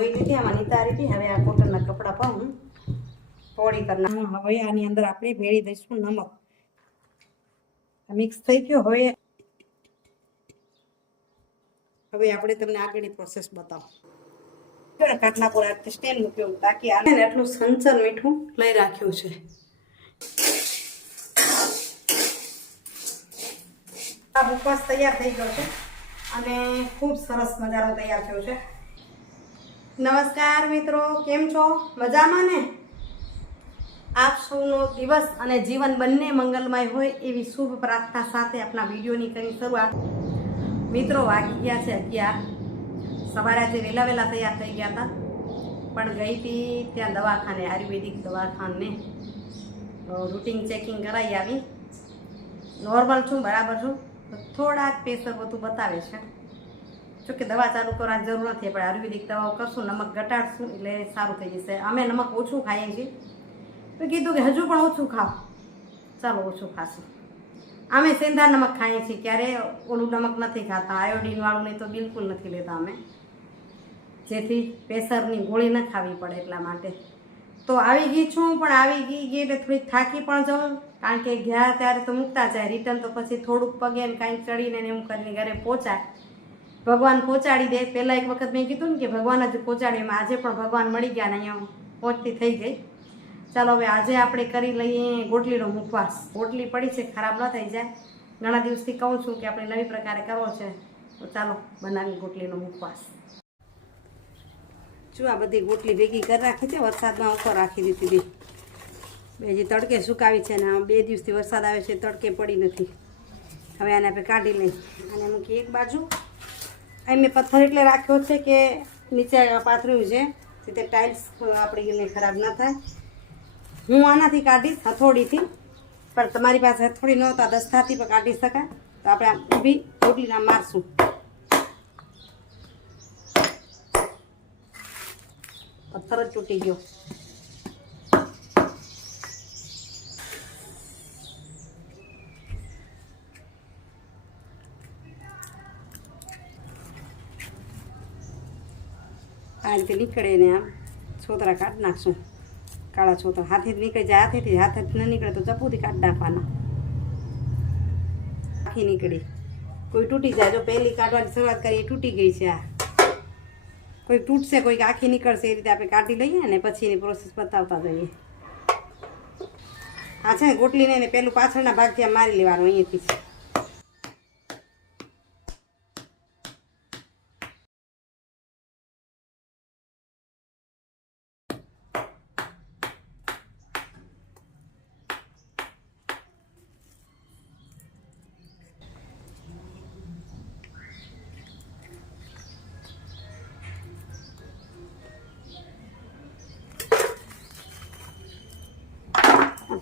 ધોઈ લીધી આમાં નિતારી હતી. હવે આ કોટનના કપડાં પણ હું પોળી કરી હવે આની અંદર આપણે ભેળી દઈશું નમક. મિક્સ થઈ ગયો. હવે હવે આપણે તમને આગળની પ્રોસેસ બતાવું. કાટલા પર સ્ટેન્ડ મૂક્યું તાકી આને એટલું સંચર મીઠું લઈ રાખ્યું છે. આ ઉપવાસ તૈયાર થઈ ગયો છે અને ખૂબ સરસ નજારો તૈયાર થયો છે. નમસ્કાર મિત્રો, કેમ છો? મજામાં ને? આપ સૌનો દિવસ અને જીવન બંને મંગલમય હોય એવી શુભ પ્રાર્થના સાથે આપણા વિડીયોની કરી શરૂઆત. મિત્રો, વાગી ગયા છે અગિયાર. સવારે આજે વહેલા વહેલા તૈયાર થઈ ગયા હતા. પણ ગઈ હતી ત્યાં દવાખાને, આયુર્વેદિક દવાખાને. રૂટીન ચેકિંગ કરાવી આવી. નોર્મલ છું, બરાબર છું. થોડાક પ્રેશર બધું બતાવે છે. જોકે દવા ચાલુ કરવાની જરૂર નથી, પણ આયુર્વેદિક દવાઓ કરશું, નમક ઘટાડશું, એટલે સારું થઈ જશે. અમે નમક ઓછું ખાઈએ છીએ. તો કીધું કે હજુ પણ ઓછું ખાઓ. ચાલો, ઓછું ખાશું. અમે સેંધા નમક ખાઈએ છીએ, ક્યારે ઓલું નમક નથી ખાતા આયોડીનવાળું નહીં તો બિલકુલ નથી લેતા અમે. જેથી પ્રેશરની ગોળી ન ખાવી પડે એટલા માટે. તો આવી ગઈ છું પણ આવી ગઈ ગઈ એટલે થોડીક થાકી પણ જાઉં, કારણ કે ગયા ત્યારે તો મૂકતા જાય. રિટર્ન તો પછી થોડુંક પગે ને કાંઈક ચડીને એમ કરીને ઘરે પહોંચાય. ભગવાન પહોંચાડી દે. પહેલાં એક વખત મેં કીધું ને કે ભગવાન જ પહોંચાડે એમાં આજે પણ ભગવાન મળી ગયા ને અહીંયા પહોંચતી થઈ ગઈ. ચાલો હવે આજે આપણે કરી લઈએ ગોટલીનો મુખવાસ. ગોટલી પડી છે, ખરાબ ન થઈ જાય. ઘણા દિવસથી કહું છું કે આપણે નવી પ્રકારે કરવો છે. તો ચાલો બનાવી ગોટલીનો મુખવાસ. જો આ બધી ગોટલી ભેગી કરી રાખી છે, વરસાદમાં ઉપર રાખી દીધી હતી. બે જે તડકે સુકાવી છે ને બે દિવસથી વરસાદ આવે છે, તડકે પડી નથી. હવે આને આપણે કાઢી લઈએ. અને મૂકી એક બાજુ. અહીં મેં પથ્થર એટલે રાખ્યો છે કે નીચે પાથર્યું છે. તે ટાઇલ્સ આપણી ખરાબ ના થાય. હું આનાથી કાઢીશ હથોડીથી, પણ તમારી પાસે હથોડી ન હોતા દસ્તાથી પણ કાઢી શકાય. તો આપણે ઊભી રોટલીના મારશું. પથ્થર જ તૂટી ગયો. રીતે નીકળે ને આમ છોતરા કાઢી નાખશું. કાળા છોતરા હાથે નીકળી જાય હાથેથી હાથે ન નીકળે તો ચપ્પુથી કાઢી નાખવાના. આખી નીકળી. કોઈ તૂટી જાય, જો પહેલી કાઢવાની શરૂઆત કરી તૂટી ગઈ છે આ. કોઈ તૂટશે, કોઈક આખી નીકળશે, એ રીતે આપણે કાઢી લઈએ અને પછી એની પ્રોસેસ બતાવતા જઈએ. આ છે ને, ગોટલીને એને પેલું પાછળના ભાગથી મારી લેવાનું અહીંયાથી.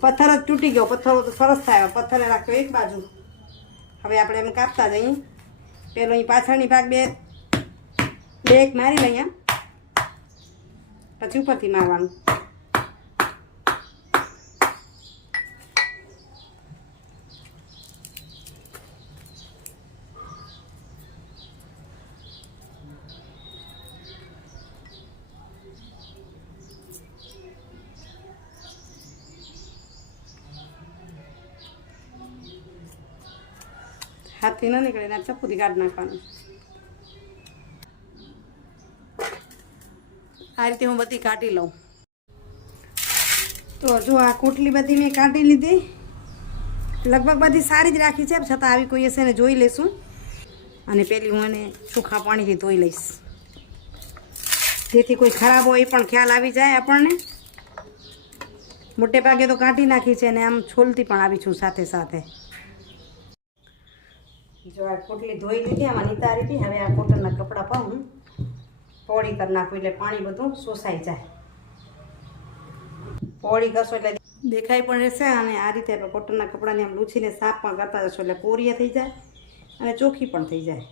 પથ્થર જ તૂટી ગયો. પથ્થરો તો સરસ થાય પથ્થરને રાખ્યો એક બાજુ. હવે આપણે એમ કાપતા જઈએ. પેલો અહીં પાછળની ભાગ બે બે એક મારી લઈએ. પછી ઉપરથી મારવાનું. હાથથી ન નીકળે ચપ્પુથી કાઢી નાખવાનું આ રીતે હું બધી કાઢી લઉં તો જો આ કોટલી બધી મેં કાઢી લીધી લગભગ બધી સારી જ રાખી છે છતાં આવી કોઈ હશે ને જોઈ લઈશું અને પેલી હું એને ચોખ્ખા પાણીથી ધોઈ લઈશ જેથી કોઈ ખરાબ હોય એ પણ ખ્યાલ આવી જાય આપણને મોટે ભાગે તો કાઢી નાખી છે અને આમ છોલતી પણ આવી છું સાથે સાથે જો આ પોટલી ધોઈ લીધી, આમાં નિતારી હતી હવે આ કોટનના કપડાં પર હું પોળી કરી નાખું એટલે પાણી બધું શોષાઈ જાય. પોળી કરશો એટલે દેખાઈ પણ રહેશે અને આ રીતે આપણે કોટનના કપડાને આમ લૂછીને સાફ પણ કરતા જશો એટલે કોરિયા થઈ જાય અને ચોખ્ખી પણ થઈ જાય.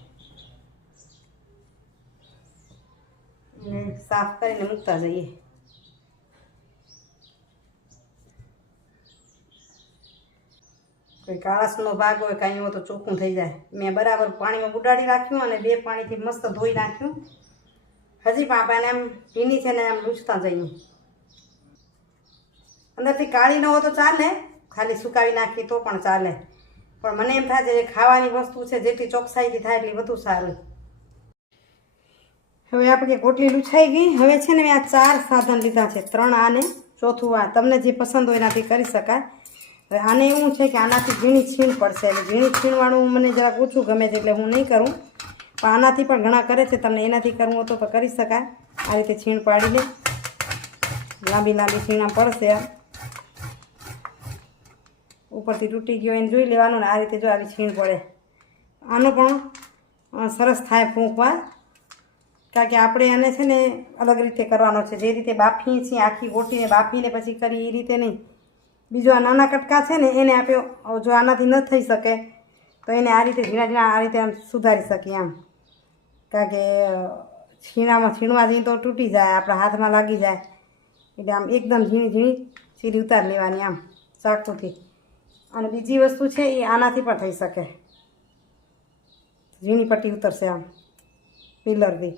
સાફ કરીને મૂકતા જઈએ. કોઈ ઘાસનો ભાગ હોય, કાંઈ હોય તો ચોખ્ખું થઈ જાય. મેં બરાબર પાણીમાં બુડાડી રાખ્યું અને બે પાણીથી મસ્ત ધોઈ નાખ્યું. હજી પણ આપણે એમ ભીની છે ને એમ લૂછતા જઈએ અંદરથી કાળી ન હોય તો ચાલે. ખાલી સુકાવી નાખી તો પણ ચાલે. પણ મને એમ થાય છે ખાવાની વસ્તુ છે, જેટલી ચોકસાઈથી થાય એટલી વધુ સારું. હવે આપણે ગોટલી લૂછાઈ ગઈ. હવે છે ને મેં આ ચાર સાધન લીધા છે, ત્રણ આને. ચોથું આ તમને જે પસંદ હોય એનાથી કરી શકાય. હવે આને એવું છે કે આનાથી ઝીણી છીણ પડશે એટલે ઝીણી છીણવાળું મને જરાક ઓછું ગમે છે એટલે હું નહીં કરું. પણ આનાથી પણ ઘણા કરે છે, તમને એનાથી કરવું હતું તો કરી શકાય. આ રીતે છીણ પાડીને લાંબી લાંબી છીણા પડશે ઉપરથી તૂટી ગયો એને જોઈ લેવાનું ને આ રીતે જો આવી છીણ પડે. આનો પણ સરસ થાય ફૂંકવા કારણ કે આપણે આને છે ને અલગ રીતે કરવાનો છે. જે રીતે બાફીએ છીએ, આખી ગોટીને બાફીને પછી કરી એ રીતે નહીં. બીજો આ નાના કટકા છે ને, એને આપણે જો આનાથી ન થઈ શકે, તો એને આ રીતે ઝીણા ઝીણા આ રીતે આમ સુધારી શકીએ આમ કારણ કે છીણામાં છીણવા જઈએ તો તૂટી જાય, આપણા હાથમાં લાગી જાય. એટલે આમ એકદમ ઝીણી ઝીણી સીરી ઉતાર લેવાની આમ, ચાકુથી. અને બીજી વસ્તુ છે એ આનાથી પણ થઈ શકે. ઝીણી પટ્ટી ઉતરશે આમ, પિલરથી.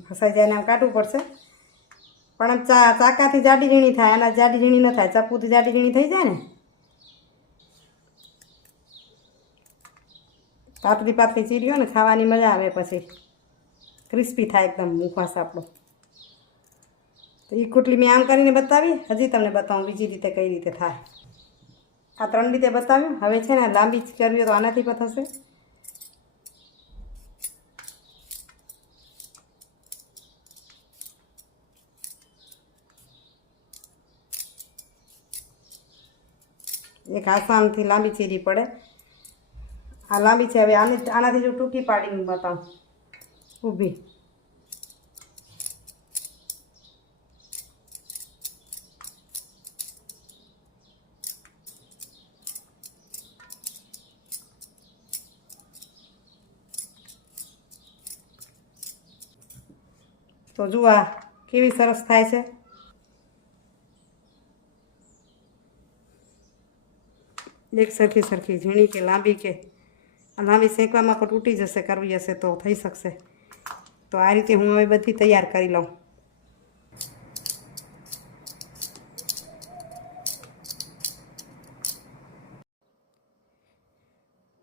ફસાઈ જાય ને આમ કાઢવું પડશે. પણ ચા ચાકાથી જાડી ઝીણી થાય, આના જાડી ઝીણી ન થાય, ચાકુથી જાડી ઝીણી થઈ જાય ને. પાતળી પાતળી ચીરીઓ ને ખાવાની મજા આવે પછી. ક્રિસ્પી થાય એકદમ મુખવાસ આપણો. તો એ કુટલી મેં આમ કરીને બતાવી, હજી તમને બતાવું બીજી રીતે કઈ રીતે થાય. આ ત્રણ રીતે બતાવ્યું. હવે છે ને લાંબી કરવી તો આનાથી પણ થશે. એક આસાનથી લાંબી ચીરી પડે. આ લાંબી છે, હવે આને આનાથી જો ટૂંકી પાડીને બતાવું. ઊભી. તો જુઓ કેવી સરસ થાય છે. એક સરખી સરખી, ઝીણી કે લાંબી કે લાંબી શેકવામાં પણ તૂટી જશે, કરવી હશે તો થઈ શકશે. તો આ રીતે હું હવે બધી તૈયાર કરી લઉં.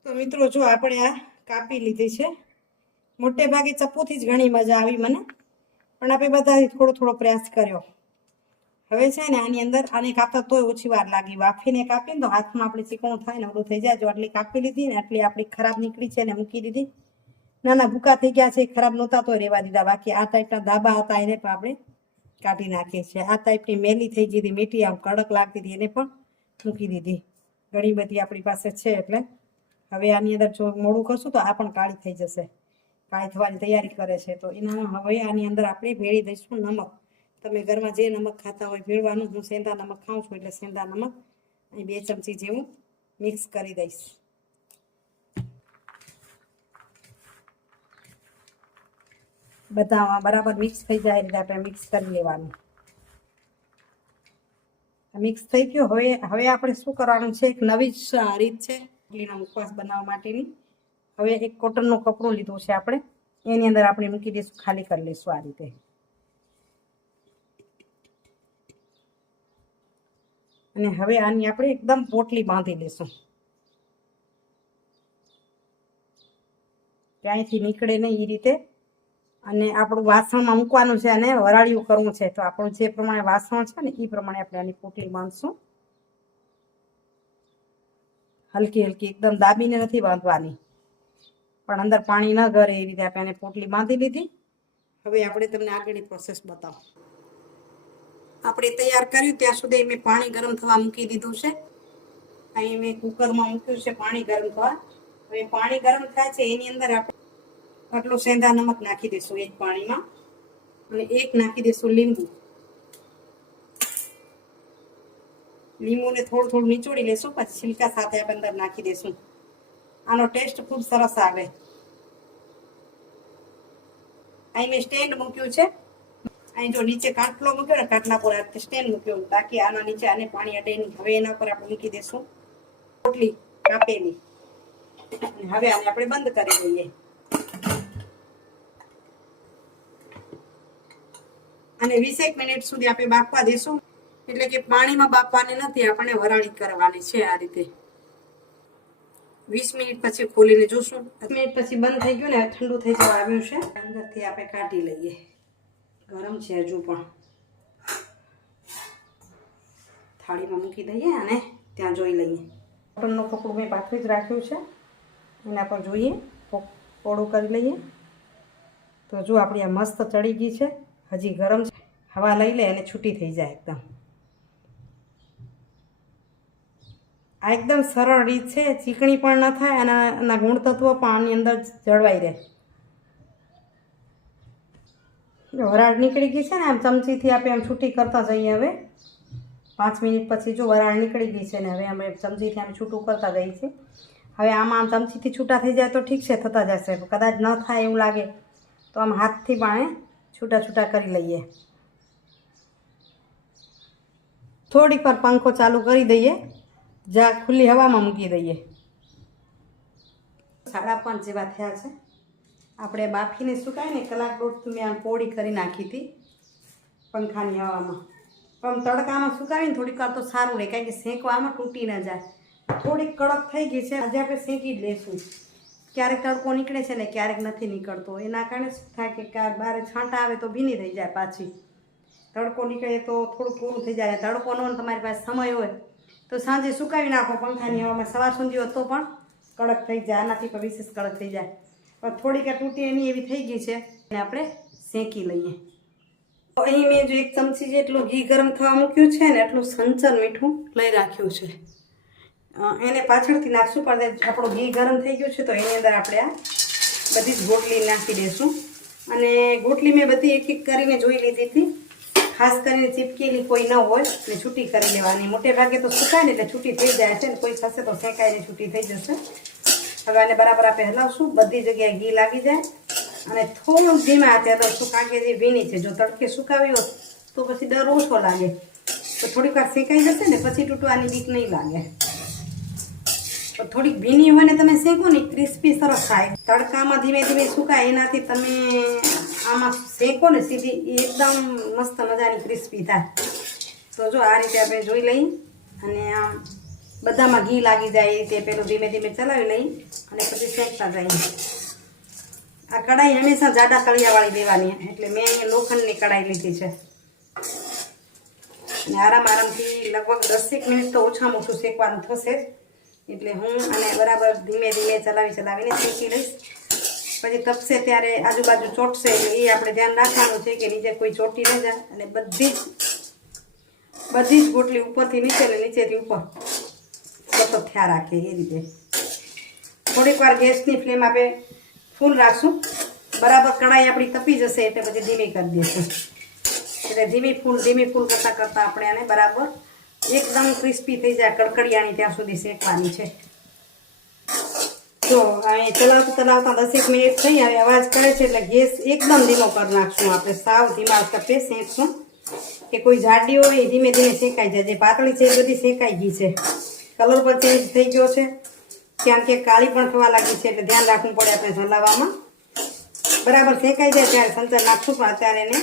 તો મિત્રો, જો આપણે આ કાપી લીધી છે. મોટે ભાગે ચપ્પુથી જ ઘણી મજા આવી મને. પણ આપણે બધાથી થોડો થોડો પ્રયાસ કર્યો. હવે છે ને આની અંદર આને કાપતા તોય ઓછી વાર લાગી. બાફીને કાપીને તો હાથમાં આપણે ચીકણું થાય ને ઓલું થઈ જાય. જો આટલી કાપી લીધી ને આટલી આપણી ખરાબ નીકળી છે ને મૂકી દીધી. નાના ભૂકા થઈ ગયા છે, ખરાબ નહોતા તો રહેવા દીધા. બાકી આ ટાઈપના ધાબા હતા એને પણ આપણે કાઢી નાખીએ છીએ. આ ટાઈપની મેલી થઈ ગઈ હતી, મીઠી આમ કડક લાગતી હતી, એને પણ મૂકી દીધી. ઘણી બધી આપણી પાસે છે એટલે. હવે આની અંદર જો મોડું કરશું તો આ પણ કાળી થઈ જશે. કાળી થવાની તૈયારી કરે છે. તો એનામાં હવે આની અંદર આપણે ભેળી દઈશું નમક. તમે ઘરમાં જે નમક ખાતા હોય, ભેળવાનું હું સેંધા નમક ખાઉં છું એટલે સેંધા નમક અહીં બે ચમચી જેવું મિક્સ કરી દઈશ. બધામાં બરાબર મિક્સ થઈ જાય એ રીતે આપણે મિક્સ કરી લેવાનું. મિક્સ થઈ ગયો. હવે હવે આપણે શું કરવાનું છે? એક નવી જ રીત છે ઇડલીનો ઉપવાસ બનાવવા માટેની. હવે એક કોટનનું કપડું લીધું છે આપણે. એની અંદર આપણે મૂકી દઈશું, ખાલી કરી લઈશું આ રીતે. અને હવે આની આપણે એકદમ પોટલી બાંધી લેશું. ક્યાંયથી નીકળે નહીં એ રીતે. અને આપણું વાસણમાં મૂકવાનું છે અને વરાળિયું કરવું છે. તો આપણું જે પ્રમાણે વાસણ છે ને એ પ્રમાણે આપણે આની પોટલી બાંધશું. હલકી હલકી એકદમ દાબીને નથી બાંધવાની. પણ અંદર પાણી ન ગરે એ રીતે આપણે આને પોટલી બાંધી લીધી. હવે આપણે તમને આગળની પ્રોસેસ બતાવો. આપણે તૈયાર કર્યું, ત્યાં સુધી મેં પાણી ગરમ થવા મૂકી દીધું છે. અહીં મેં કુકરમાં મૂક્યું છે પાણી ગરમ થવા. હવે પાણી ગરમ થાય છે, એની અંદર આપણે આટલું સેંધા નમક નાખી દઈશું એક પાણીમાં. અને એક નાખી દઈશું લીંબુ. લીંબુને થોડું થોડું નીચોડી લેશું, પછી છિલકા સાથે આપણે અંદર નાખી દઈશું આનો ટેસ્ટ ખૂબ સરસ આવે. અહીં મેં સ્ટેન્ડ મૂક્યું છે. અહીં જો નીચે કાટલો મૂક્યો ને, કાટલા પર આ સ્ટેન્ડ મૂક્યો બાકી આના નીચે આને પાણી અડે હવે એના પર આપણે મૂકી દેશું. રોટલી કાપેલી. હવે આને આપણે બંધ કરી દઈએ. અને વીસેક મિનિટ સુધી આપણે બાફવા દેશું. એટલે કે પાણીમાં બાફવાની નથી આપણે વરાળી કરવાની છે આ રીતે. વીસ મિનિટ પછી ખોલીને જોશું. મિનિટ પછી બંધ થઈ ગયું ને, ઠંડુ થઈ જવા આવ્યું છે. અંદરથી આપણે કાઢી લઈએ. ગરમ છે હજુ પણ. થાળીમાં મૂકી દઈએ અને ત્યાં જોઈ લઈએ. મટનનું કપડું મેં પાથરી જ રાખ્યું છે. એના પર જોઈએ પોળું કરી લઈએ. તો જો આપણી આ મસ્ત ચડી ગઈ છે. હજી ગરમ છે. હવા લઈ લે અને છૂટી થઈ જાય એકદમ. આ એકદમ સરળ રીત છે. ચીકણી પણ ન થાય અને એના ગુણતત્વો પણ આની અંદર જળવાઈ રહે. જો વરાળ નીકળી ગઈ છે ને, આમ ચમચીથી આપણે આમ છૂટી કરતા જઈએ હવે. પાંચ મિનિટ પછી જો વરાળ નીકળી ગઈ છે ને, હવે અમે ચમચીથી આમ છૂટું કરતા જઈએ છીએ. હવે આમાં આમ ચમચીથી છૂટા થઈ જાય તો ઠીક છે, થતા જશે. કદાચ ન થાય એવું લાગે, તો આમ હાથથી પણ છૂટા છૂટા કરી લઈએ. થોડીક વાર પંખો ચાલુ કરી દઈએ. જ્યાં ખુલ્લી હવામાં મૂકી દઈએ. સાડા પાંચ જેવા થયા છે. આપણે બાફીને સુકાય ને કલાક દોઢથી મેં આમ પોળી કરી નાખી હતી પંખાની હવામાં. પણ તડકામાં સુકાવીને થોડીક વાર તો સારું રહે, કારણ કે શેકવામાં તૂટી ન જાય. થોડીક કડક થઈ ગઈ છે, આજે આપણે શેકી જ લેશું. ક્યારેક તડકો નીકળે છે ને ક્યારેક નથી નીકળતો. એના કારણે શું થાય કે બહાર છાંટા આવે તો ભીની થઈ જાય પાછી. તડકો નીકળે તો થોડું પૂરું થઈ જાય. તડકો ન તમારી પાસે સમય હોય, તો સાંજે સુકાવી નાખો પંખાની હવામાં. સવાર સુધી હોય તો પણ કડક થઈ જાય. આનાથી પણ વિશેષ કડક થઈ જાય. પણ થોડીક આ તૂટી એની એવી થઈ ગઈ છે. એને આપણે શેકી લઈએ. તો અહીં મેં જો એક ચમચી જેટલું ઘી ગરમ થવા મૂક્યું છે ને, એટલું સંચર મીઠું લઈ રાખ્યું છે. એને પાછળથી નાખશું પણ આપણું ઘી ગરમ થઈ ગયું છે તો એની અંદર આપણે આ બધી જ ગોટલી નાખી દઈશું અને ગોટલી મેં બધી એક એક કરીને જોઈ લીધી હતી. ખાસ કરીને ચીપકેલી કોઈ ન હોય ને છૂટી કરી લેવાની. મોટે ભાગે તો સુકાય ને એટલે છૂટી થઈ જાય છે ને, કોઈ થશે તો શેકાઈને છૂટી થઈ જશે. હવે આને બરાબર આપણે હલાવશું બધી જગ્યાએ ઘી લાગી જાય. અને થોડું ધીમા અત્યારે તો કારણ કે જે ભીની છે, જો તડકે સુકાવી હોત, તો પછી ડર ઓછો લાગે. તો થોડીક વાર શેકાઈ જશે ને, પછી તૂટવાની બીક નહીં લાગે. તો થોડીક ભીની હોય ને, તમે શેકો ને, ક્રિસ્પી સરસ થાય. તડકામાં ધીમે ધીમે સુકાય, એનાથી તમે આમાં શેકો ને, સીધી એકદમ મસ્ત મજાની ક્રિસ્પી થાય. તો જો આ રીતે આપણે જોઈ લઈ. અને આમ બધામાં ઘી લાગી જાય એ રીતે પેલું ધીમે ધીમે ચલાવી લઈ અને પછી શેકતા જઈએ આ કઢાઈ હંમેશા જાડા તળિયાવાળી લેવાની એટલે મેં અહીંયા લોખંડની કઢાઈ લીધી છે. અને આરામ આરામથી લગભગ દસેક મિનિટ તો ઓછામાં ઓછું શેકવાનું થશે એટલે હું અને બરાબર ધીમે ધીમે ચલાવી ચલાવીને શેકી લઈશ. પછી તપશે ત્યારે આજુબાજુ ચોટશે એટલે એ આપણે ધ્યાન રાખવાનું છે કે નીચે કોઈ ચોટી ન જાય અને બધી જ બધી જ ગોટલી ઉપરથી નીચે ને નીચેથી ઉપર. સતત થયા રાખે એ રીતે. થોડીક વાર ગેસની ફ્લેમ આપણે ફૂલ રાખશું. બરાબર કઢાઈ આપણી તપી જશે એટલે પછી ધીમી કરી દઈશું એટલે ધીમી ફૂલ ધીમી ફૂલ કરતાં કરતાં આપણે આને બરાબર એકદમ ક્રિસ્પી થઈ જાય, કડકડિયાની ત્યાં સુધી શેકવાની છે. તો અહીં ચલાવતા ચલાવતા દસેક મિનિટ થઈ હવે અવાજ કરે છે એટલે ગેસ એકદમ ધીમો કરી નાખશું આપણે. સાવ ધીમા તપે શેકશું. કે કોઈ જાડી હોય ધીમે ધીમે શેકાઈ જાય. જે પાતળી છે એ બધી શેકાઈ ગઈ છે. કલર પણ ચેન્જ થઈ ગયો છે. કારણ કે કાળી પણ થવા લાગી છે એટલે ધ્યાન રાખવું પડે આપણે ચલાવવામાં બરાબર શેકાઈ જાય ત્યારે સંતર નાખશું પણ અત્યારે એને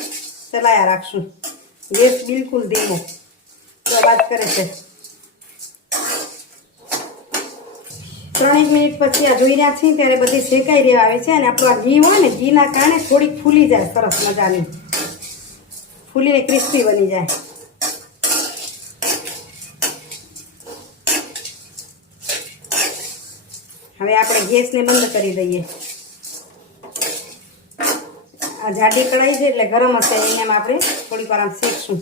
ચલાયા રાખશું. ગેસ બિલકુલ ધીમો. તો અવાજ કરે છે. ત્રણેક મિનિટ પછી આ જોઈ રહ્યા છીએ ત્યારે બધી શેકાઈ રહેવા આવે છે અને આપણું આ ઘી હોય ને, ઘીના કારણે થોડીક ફૂલી જાય સરસ મજાની. ફૂલીને ક્રિસ્પી બની જાય. હવે આપણે ગેસને બંધ કરી દઈએ. આ જાડી કઢાઈ છે એટલે ગરમ હશે એમ આપણે થોડીક વાર આમ શેકશું.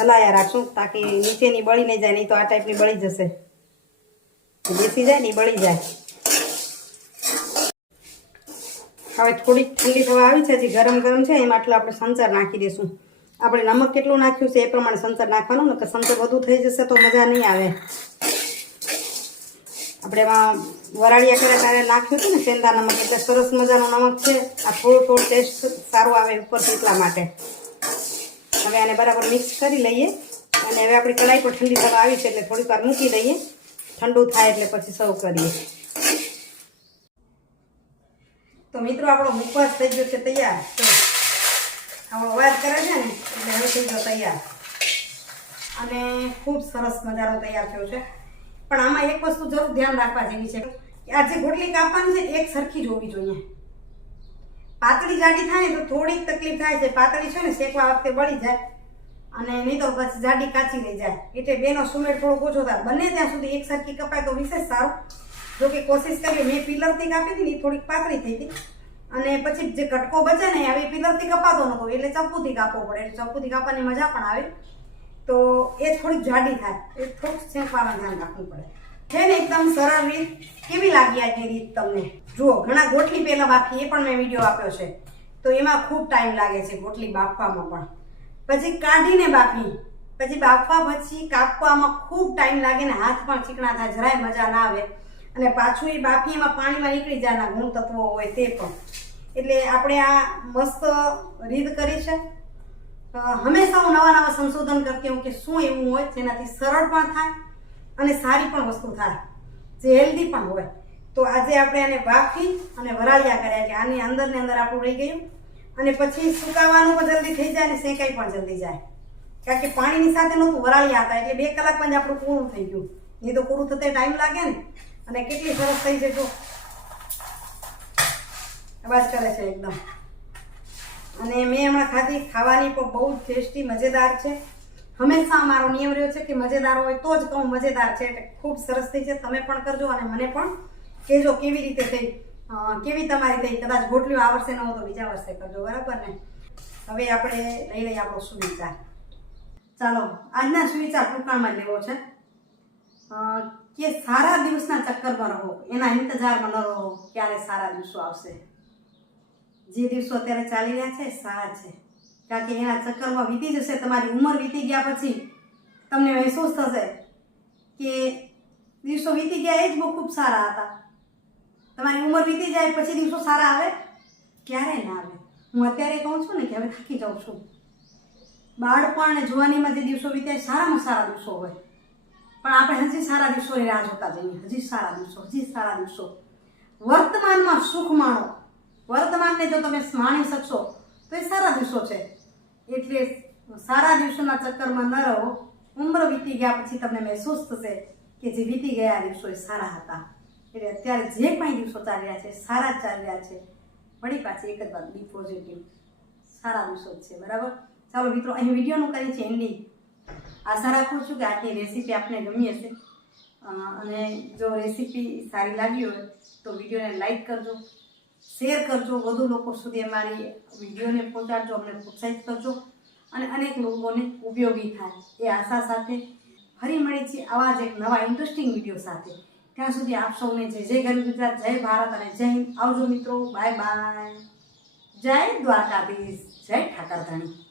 હલાયા રાખશું તાકી નીચેની બળી નહીં જાય, નહીં તો આ ટાઈપની બળી જશે. બેસી જાય ને બળી જાય. હવે થોડીક ઠંડી થવા આવી છે, હજી ગરમ ગરમ છે, એમાં આટલું આપણે સંચર નાખી દઈશું આપણે નમક કેટલું નાખ્યું છે એ પ્રમાણે સંચર નાખવાનું ને કે સંચર વધુ થઈ જશે તો મજા નહીં આવે. આપણે એમાં વરાળિયા કર્યા ત્યારે નાખ્યું હતું ને સેંધા નમક એટલે સરસ મજાનું નમક છે. આ થોડું થોડું ટેસ્ટ સારું આવે ઉપરથી એટલા માટે. હવે આને બરાબર મિક્સ કરી લઈએ. અને હવે આપણી કઢાઈ પણ ઠંડી થવા આવી છે એટલે થોડીક વાર મૂકી દઈએ. ઠંડુ થાય એટલે પછી સર્વ કરીએ. તો મિત્રો, આપણો મુખવાસ થઈ ગયો છે તૈયાર. આપણો અવાજ કરે છે ને, એટલે હવે થઈ ગયો તૈયાર. અને ખૂબ સરસ મજાનો તૈયાર થયો છે. પણ આમાં એક વસ્તુ જરૂર ધ્યાન રાખવા જેવી છે કે આ જે ગોટલી કાપવાની છે એક સરખી જ હોવી જોઈએ. પાતળી જાડી થાય તો થોડીક તકલીફ થાય છે. પાતળી છે ને, શેકવા વખતે બળી જાય અને નહીં તો પછી જાડી કાચી રહી જાય. એટલે બેનો સુમેળ થોડોક ઓછો થાય. બને ત્યાં સુધી એક સરખી કપાય તો વિશેષ સારું. જો કે કોશિશ કરી મેં પિલરથી કાપી હતી ને થોડીક પાતળી થઈ હતી અને પછી જે કટકો બચે ને આવી પિલરથી કપાતો નહોતો એટલે ચપ્પુથી કાપવો પડે. એટલે ચપ્પુથી કાપવાની મજા પણ આવે. તો એ થોડીક જાડી થાય. એ થોડુંક શેકવામાં ધ્યાન રાખવું પડે. છે ને એકદમ સરળ રીત. કેવી લાગી આજની રીત તમને? જુઓ, ઘણા ગોટલી પહેલા બાકી એ પણ મેં વીડિયો આપ્યો છે. તો એમાં ખૂબ ટાઈમ લાગે છે ગોટલી બાફવામાં પણ. પછી કાઢીને બાફી. પછી બાફવા પછી કાપવામાં ખૂબ ટાઈમ લાગે ને હાથ પણ ચીકણા થાય, જરાય મજા ના આવે. અને પાછું એ બાફી, એમાં પાણીમાં નીકળી જાય ગુણ તત્વો હોય તે પણ. એટલે આપણે આ મસ્ત રીત કરી છે. હંમેશા હું નવા નવા સંશોધન કરતી હું કે શું એવું હોય, જેનાથી સરળ પણ થાય અને સારી પણ વસ્તુ થાય, જે હેલ્ધી પણ હોય. તો આજે આપણે આને બાફી અને વરાળિયા કર્યા કે આની અંદર ને અંદર આપણું રહી ગયું. અને પછી સુકાવાનું પણ જલ્દી થઈ જાય અને શેકાઈ પણ જલ્દી જાય. કારણ કે પાણીની સાથે નહોતું વરાળિયા હતા, એટલે બે કલાકમાં જ આપણું પૂરું થઈ ગયું. નહીં તો પૂરું થતે ટાઈમ લાગે ને. અને કેટલી સરસ થઈ છે અવાજ કરે છે એકદમ. અને મેં હમણાં ખાધી, ખાવાની પણ બહુ ટેસ્ટી, મજેદાર છે. હંમેશા અમારો નિયમ રહ્યો છે કે મજેદાર હોય તો જ કહું મજેદાર છે. એટલે ખૂબ સરસ થઈ છે. તમે પણ કરજો અને મને પણ કહેજો કેવી રીતે થઈ. કેવી તમારી થઈ. કદાચ ગોટલીઓ આ વર્ષે ન હોય તો બીજા વર્ષે કરજો. બરાબર ને? હવે આપણે લઈ લઈએ આપણો સુવિચાર. ચાલો, આજના સુવિચાર ટૂંકાણમાં લેવો છે. કે સારા દિવસના ચક્કરમાં રહો. એના ઇંતજારમાં ન રહો. ક્યારે સારા દિવસો આવશે? જે દિવસો અત્યારે ચાલી રહ્યા છે, સારા છે. કારણ કે એના ચક્કરમાં વીતી જશે, તમારી ઉંમર વીતી ગયા પછી તમને મહેસૂસ થશે કે દિવસો વીતી ગયા એ જ બહુ ખૂબ સારા હતા. તમારી ઉંમર વીતી જાય પછી દિવસો સારા આવે? ક્યારે ના આવે? હું અત્યારે કહું છું ને કે હવે થાકી જાઉં છું. બાળપણ અને જુવાનીમાં જે દિવસો વીત્યા, સારામાં સારા દિવસો હોય. પણ આપણે હજી સારા દિવસોની રાહ જોતા જઈએ. હજી સારા દિવસો, હજી સારા દિવસો. વર્તમાનમાં સુખ માણો. વર્તમાનને જો તમે માણી શકશો, તો એ સારા દિવસો છે. એટલે સારા દિવસોના ચક્કરમાં ન રહો. ઉંમર વીતી ગયા પછી તમને મહેસૂસ થશે કે જે વીતી ગયા દિવસો એ સારા હતા. એટલે અત્યારે જે કાંઈ દિવસો ચાલી રહ્યા છે, સારા જ ચાલી રહ્યા છે. વળી પાછી એક જ વાત બી પોઝિટિવ સારા દિવસો જ છે, બરાબર? ચાલો મિત્રો, અહીં વિડીયોનું કરી છે એન્ડિંગ આશા રાખું છું કે આજની રેસીપી આપને ગમી હશે. અને જો રેસીપી સારી લાગી હોય તો વિડીયોને લાઈક કરજો. શેર કરજો. વધુ લોકો સુધી અમારી વિડીયોને પહોંચાડજો. અમને પ્રોત્સાહિત કરજો અને અનેક લોકોને ઉપયોગી થાય. એ આશા સાથે ફરી મળી છીએ આવા જ એક નવા ઇન્ટરેસ્ટિંગ વીડિયો સાથે. ત્યાં સુધી આપ સૌને જય જય ગરીબ ગુજરાત, જય ભારત અને જય હિન્દ. આવજો મિત્રો. Bye bye. જય દ્વારકાધીશ. જય ઠાકરધાણી.